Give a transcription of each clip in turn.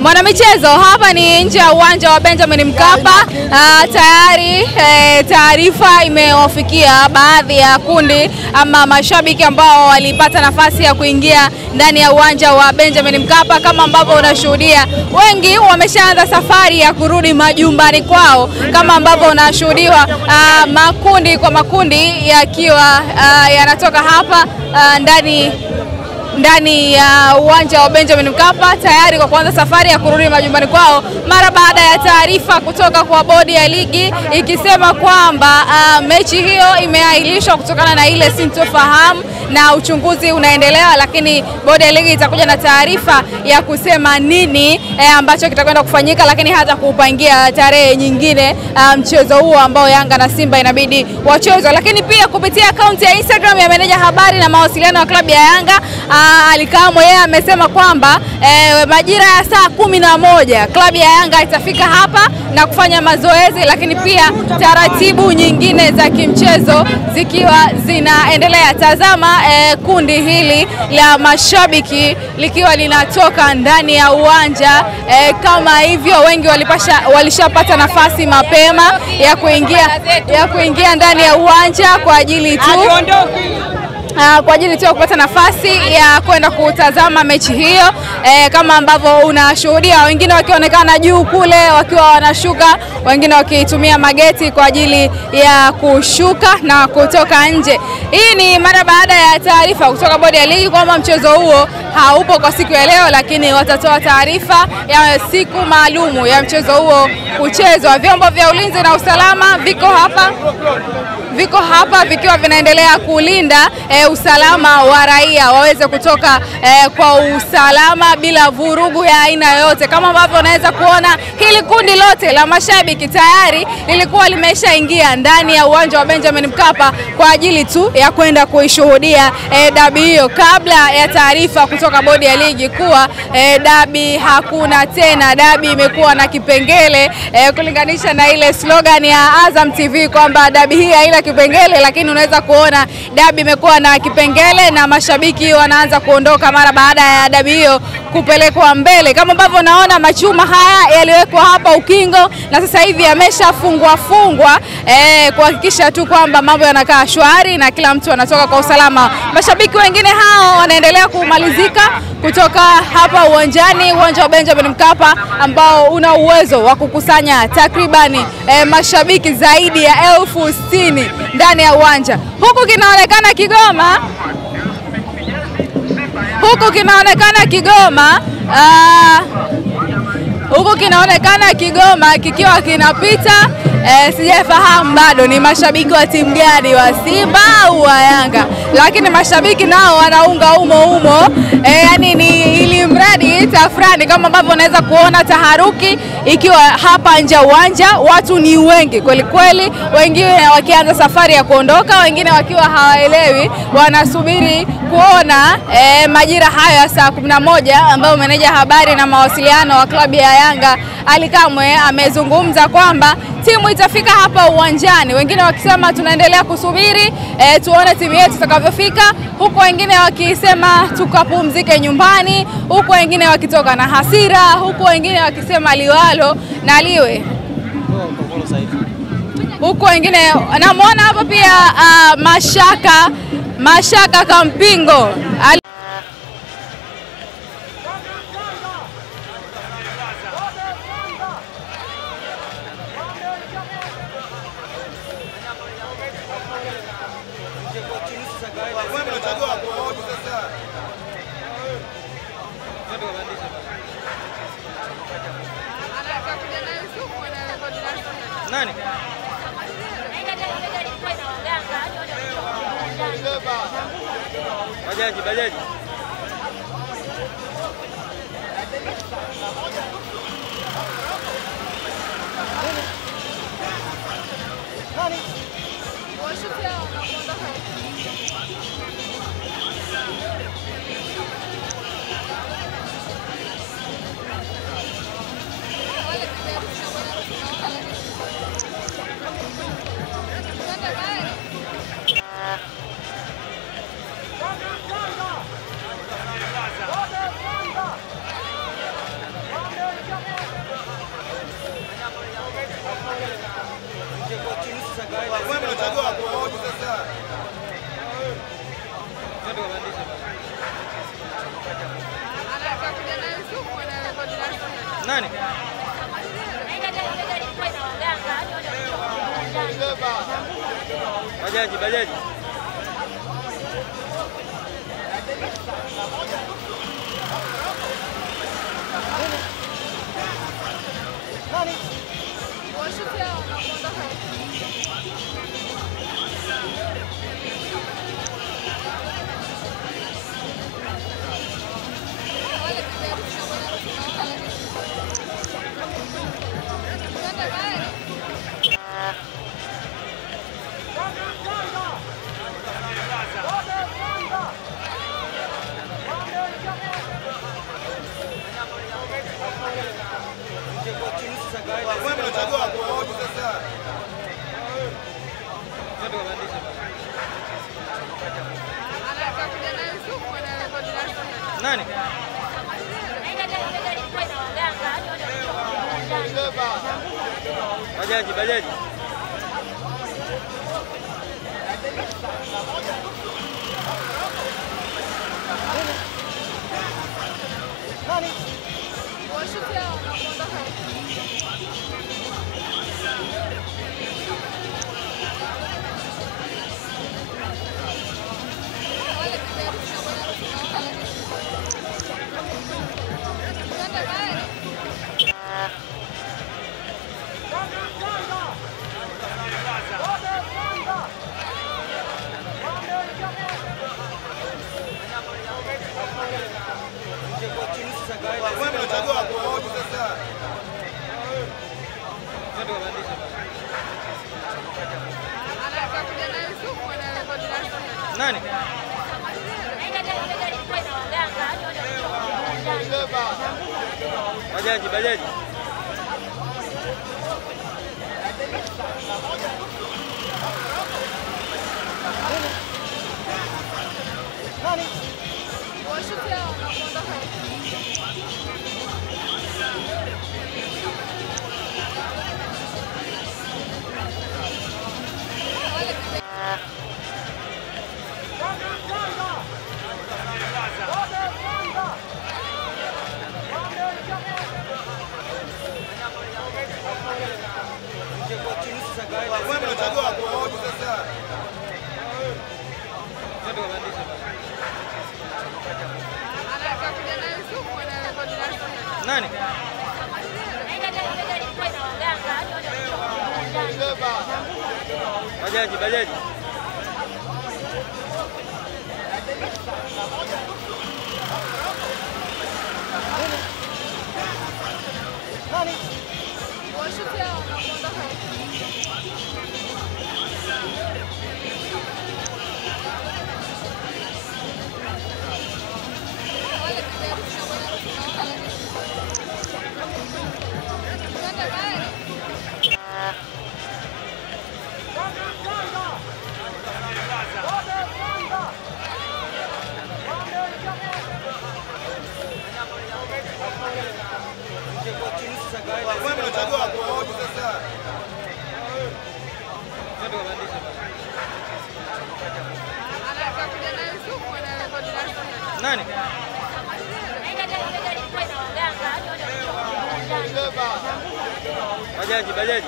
Mwanamichezo, hapa ni nje ya uwanja wa Benjamin Mkapa. Tayari taarifa imewafikia baadhi ya kundi ama mashabiki ambao walipata nafasi ya kuingia ndani ya uwanja wa Benjamin Mkapa. Kama ambavyo unashuhudia, wengi wameshaanza safari ya kurudi majumbani kwao, kama ambavyo unashuhudiwa makundi kwa makundi yakiwa yanatoka hapa ndani ya uwanja wa Benjamin Mkapa tayari kwa kuanza safari ya kurudi majumbani kwao mara baada ya taarifa kutoka kwa bodi ya ligi ikisema kwamba mechi hiyo imeahirishwa kutokana na ile sintofahamu na uchunguzi unaendelea, lakini bodi ya ligi itakuja na taarifa ya kusema nini ambacho kitakwenda kufanyika, lakini hata kuupangia tarehe nyingine mchezo huo ambao Yanga na Simba inabidi wacheze. Lakini pia kupitia akaunti ya Instagram ya meneja habari na mawasiliano wa klabu ya Yanga Ally Kamwe, yeye amesema kwamba majira ya saa 11 klabu ya Yanga itafika hapa na kufanya mazoezi, lakini pia taratibu nyingine za kimchezo zikiwa zinaendelea. Tazama kundi hili la mashabiki likiwa linatoka ndani ya uwanja kama hivyo. Wengi walishapata nafasi mapema ya kuingia ndani ya uwanja kwa ajili tu ya kupata nafasi ya kwenda kutazama mechi hiyo. Kama ambavyo unashuhudia, wengine wakionekana juu kule wakiwa wanashuka, wengine wakitumia mageti kwa ajili ya kushuka na kutoka nje. Hii ni mara baada ya taarifa kutoka bodi ya ligi kwamba mchezo huo haupo kwa siku ya leo, lakini watatoa taarifa ya siku maalumu ya mchezo huo kuchezwa. Vyombo vya ulinzi na usalama viko hapa vikiwa vinaendelea kulinda usalama wa raia waweze kutoka kwa usalama bila vurugu ya aina yoyote. Kama ambavyo unaweza kuona, hili kundi lote la mashabiki tayari lilikuwa limeshaingia ndani ya uwanja wa Benjamin Mkapa kwa ajili tu ya kwenda kuishuhudia dabi hiyo, kabla ya taarifa kutoka bodi ya ligi kuwa dabi hakuna tena. Dabi imekuwa na kipengele kulinganisha na ile slogan ya Azam TV kwamba dabi hii haina kipengele, lakini unaweza kuona dabi imekuwa na kipengele na mashabiki wanaanza kuondoka mara baada ya dabi hiyo kupelekwa mbele. Kama ambavyo naona machuma haya yaliwekwa hapa ukingo na sasa hivi yameshafungwa kuhakikisha tu kwamba mambo yanakaa shwari na kila mtu anatoka kwa usalama. Mashabiki wengine hao wanaendelea kumalizika kutoka hapa uwanja wa Benjamin Mkapa ambao una uwezo wa kukusanya takribani mashabiki zaidi ya 60,000 ndani ya uwanja. Huku kinaonekana Kigoma kikiwa kinapita. Sijafahamu bado ni mashabiki wa timu gani, wa Simba au wa Yanga, lakini mashabiki nao wanaunga umo. Yani ni ili mradi tafrani, kama ambavyo unaweza kuona taharuki ikiwa hapa nje uwanja. Watu ni wengi kweli kweli, wengine wakianza safari ya kuondoka, wengine wakiwa hawaelewi, wanasubiri kuona majira hayo ya saa 11 ambayo meneja habari na mawasiliano wa klabu ya Yanga Ally Kamwe amezungumza kwamba timu itafika hapa uwanjani. Wengine wakisema tunaendelea kusubiri tuone timu yetu itakavyofika, huku wengine wakisema tukapumzike nyumbani, huku wengine wakitoka na hasira, huku wengine wakisema liwalo na liwe, huku wengine namuona hapa pia Mashaka Kampingo nani? Bajaji. Nani? Bajaji, bajaji. Nani? Washukia wanaondoka. Nani? Bajaji, bajaji. Nani? Washukia wanaondoka. Nani? Bajaji, bajaji. Nani? Washukia wanaondoka. Nani? Bajaji, bajaji. Nani? Washukia wanaondoka. Nani? Bajaji, bajaji.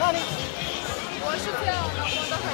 Nani? Washukia wanaondoka.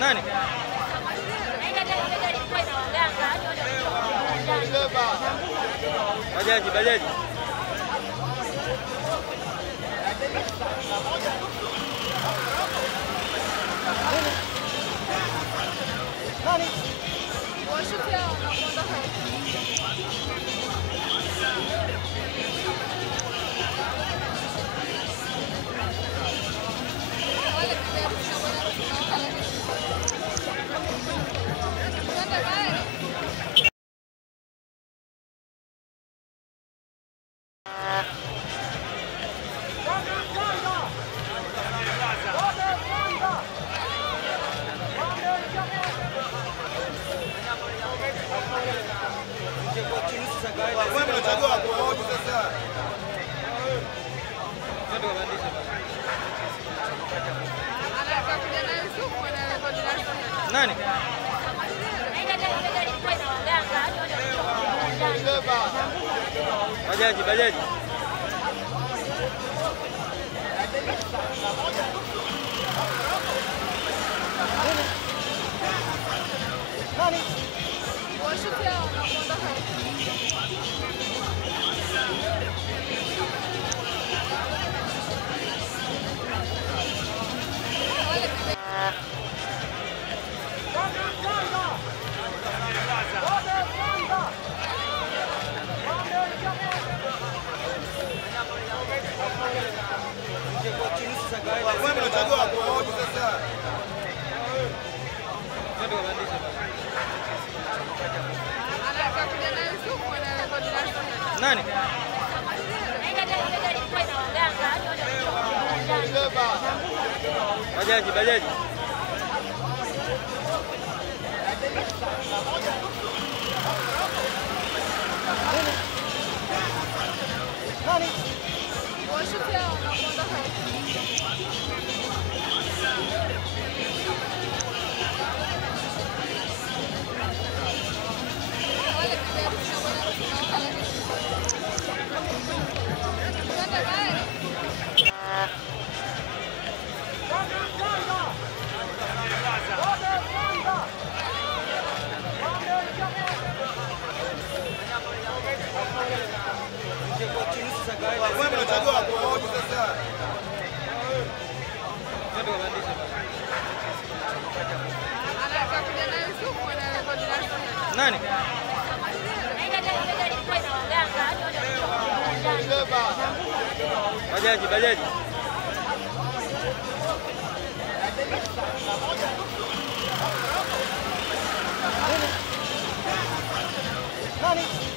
Nani? Bajaji, bajaji. Nani? Washukia wanaondoka. Nani? Bajaji, bajaji. Nani? Nani? Bajaji, bajaji. Nani? Nani? Bajaji, bajaji. Nani?